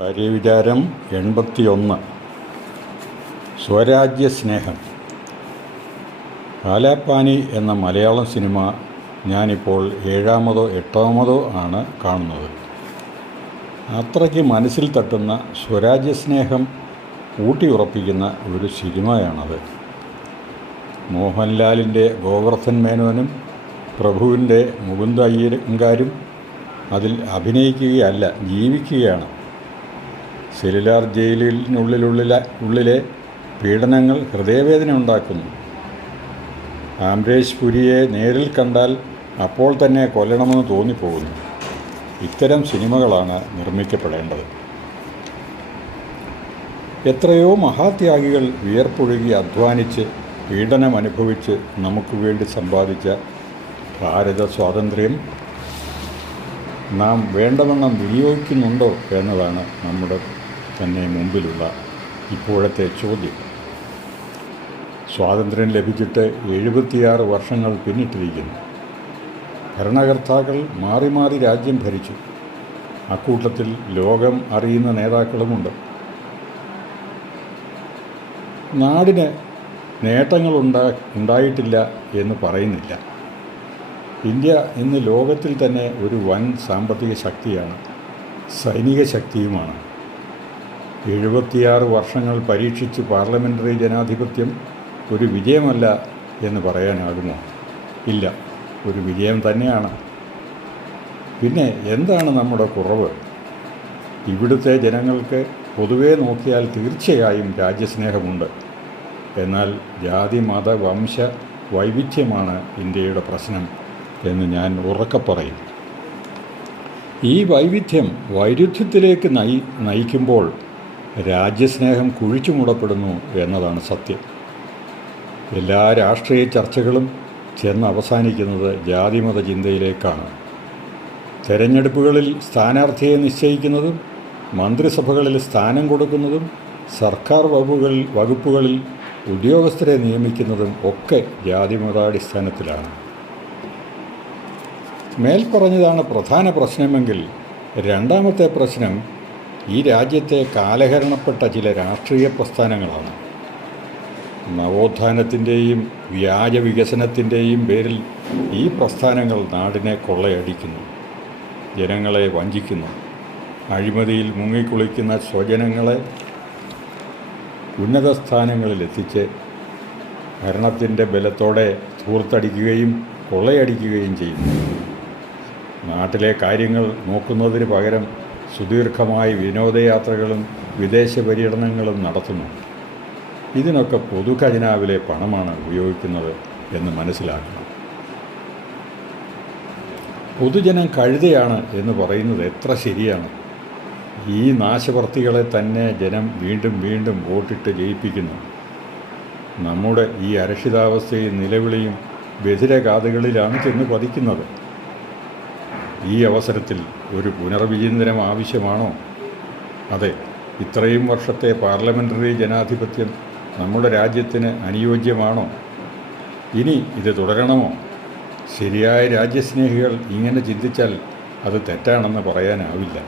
കാര്യവിചാരം 81. സ്വരാജ്യസ്നേഹം. കാലാപ്പാനി എന്ന മലയാളം സിനിമ ഞാനിപ്പോൾ 7-മോ 8-മോ ആണ് കാണുന്നത്. അത്രയ്ക്ക് മനസ്സിൽ തട്ടുന്ന സ്വരാജ്യസ്നേഹം ഊട്ടിയുറപ്പിക്കുന്ന ഒരു സിനിമയാണത്. മോഹൻലാലിൻ്റെ ഗോവർദ്ധൻ മേനോനും പ്രഭുവിൻ്റെ മുകുന്ദ അയ്യങ്കാരും അതിൽ അഭിനയിക്കുകയല്ല, ജീവിക്കുകയാണ്. സെല്ലുലാർ ജയിലിനുള്ളിലെ പീഡനങ്ങൾ ഹൃദയവേദന ഉണ്ടാക്കുന്നു. അമരേഷ് പുരിയെ നേരിൽ കണ്ടാൽ അപ്പോൾ തന്നെ കൊല്ലണമെന്ന് തോന്നിപ്പോകുന്നു. ഇത്തരം സിനിമകളാണ് നിർമ്മിക്കപ്പെടേണ്ടത്. എത്രയോ മഹാത്യാഗികൾ വിയർപ്പൊഴുകി അധ്വാനിച്ച് പീഡനമനുഭവിച്ച് നമുക്ക് വേണ്ടി സമ്പാദിച്ച ഭാരത സ്വാതന്ത്ര്യം നാം വേണ്ടവണ്ണം വിനിയോഗിക്കുന്നുണ്ടോ എന്നതാണ് നമ്മുടെ തന്നെ മുമ്പിലുള്ള ഇപ്പോഴത്തെ ചോദ്യം. സ്വാതന്ത്ര്യം ലഭിച്ചിട്ട് 76 വർഷങ്ങൾ പിന്നിട്ടിരിക്കുന്നു. ഭരണകർത്താക്കൾ മാറി മാറി രാജ്യം ഭരിച്ചു. അക്കൂട്ടത്തിൽ ലോകം അറിയുന്ന നേതാക്കളുമുണ്ട്. നാടിന് നേട്ടങ്ങളുണ്ടായിട്ടില്ല എന്ന് പറയുന്നില്ല. ഇന്ത്യ ഇന്ന് ലോകത്തിൽ തന്നെ ഒരു വൻ സാമ്പത്തിക ശക്തിയാണ്, സൈനിക ശക്തിയുമാണ്. 76 വർഷങ്ങൾ പരീക്ഷിച്ച് പാർലമെൻ്ററി ജനാധിപത്യം ഒരു വിജയമല്ല എന്ന് പറയാനാകുമോ? ഇല്ല, ഒരു വിജയം തന്നെയാണ്. പിന്നെ എന്താണ് നമ്മുടെ കുറവ്? ഇവിടുത്തെ ജനങ്ങൾക്ക് പൊതുവെ നോക്കിയാൽ തീർച്ചയായും രാജ്യസ്നേഹമുണ്ട്. എന്നാൽ ജാതി മത വംശ വൈവിധ്യമാണ് ഇന്ത്യയുടെ പ്രശ്നം എന്ന് ഞാൻ ഉറക്കെ പറയും. ഈ വൈവിധ്യം വൈരുദ്ധ്യത്തിലേക്ക് നയിക്കുമ്പോൾ രാജ്യസ്നേഹം കുഴിച്ചുമൂടപ്പെടുന്നു എന്നതാണ് സത്യം. എല്ലാ രാഷ്ട്രീയ ചർച്ചകളും ചെന്ന് അവസാനിക്കുന്നത് ജാതിമത ചിന്തയിലേക്കാണ്. തെരഞ്ഞെടുപ്പുകളിൽ സ്ഥാനാർത്ഥിയെ നിശ്ചയിക്കുന്നതും മന്ത്രിസഭകളിൽ സ്ഥാനം കൊടുക്കുന്നതും സർക്കാർ വകുപ്പുകളിൽ ഉദ്യോഗസ്ഥരെ നിയമിക്കുന്നതും ഒക്കെ ജാതിമതാടിസ്ഥാനത്തിലാണ്. മേൽപ്പറഞ്ഞതാണ് പ്രധാന പ്രശ്നമെങ്കിൽ രണ്ടാമത്തെ പ്രശ്നം ഈ രാജ്യത്തെ കാലഹരണപ്പെട്ട ചില രാഷ്ട്രീയ പ്രസ്ഥാനങ്ങളാണ്. നവോത്ഥാനത്തിൻ്റെയും വ്യാജ വികസനത്തിൻ്റെയും പേരിൽ ഈ പ്രസ്ഥാനങ്ങൾ നാടിനെ കൊള്ളയടിക്കുന്നു, ജനങ്ങളെ വഞ്ചിക്കുന്നു. അഴിമതിയിൽ മുങ്ങിക്കുളിക്കുന്ന സ്വജനങ്ങളെ ഉന്നത സ്ഥാനങ്ങളിലെത്തിച്ച് ഭരണത്തിൻ്റെ ബലത്തോടെ ധൂർത്തടിക്കുകയും കൊള്ളയടിക്കുകയും ചെയ്യുന്നു. നാട്ടിലെ കാര്യങ്ങൾ നോക്കുന്നതിന് പകരം സുദീർഘമായ വിനോദയാത്രകളും വിദേശ പര്യടനങ്ങളും നടത്തുന്നു. ഇതിനൊക്കെ പൊതുഖജനാവിലെ പണമാണ് ഉപയോഗിക്കുന്നത് എന്ന് മനസ്സിലാക്കണം. പൊതുജനം കഴുതയാണ് എന്ന് പറയുന്നത് എത്ര ശരിയാണ്. ഈ നാശവർത്തികളെ തന്നെ ജനം വീണ്ടും വീണ്ടും വോട്ടിട്ട് ജയിപ്പിക്കുന്നു. നമ്മുടെ ഈ അരക്ഷിതാവസ്ഥയും നിലവിളിയും ബധിരഗാഥകളിലാണ് ചെന്ന് പതിക്കുന്നത്. ഈ അവസരത്തിൽ ഒരു പുനർവിചിന്തനം ആവശ്യമാണോ? അതെ, ഇത്രയും വർഷത്തെ പാർലമെൻ്ററി ജനാധിപത്യം നമ്മുടെ രാജ്യത്തിന് അനുയോജ്യമാണോ? ഇനി ഇത് തുടരണമോ? ശരിയായ രാജ്യസ്നേഹികൾ ഇങ്ങനെ ചിന്തിച്ചാൽ അത് തെറ്റാണെന്ന് പറയാനാവില്ല.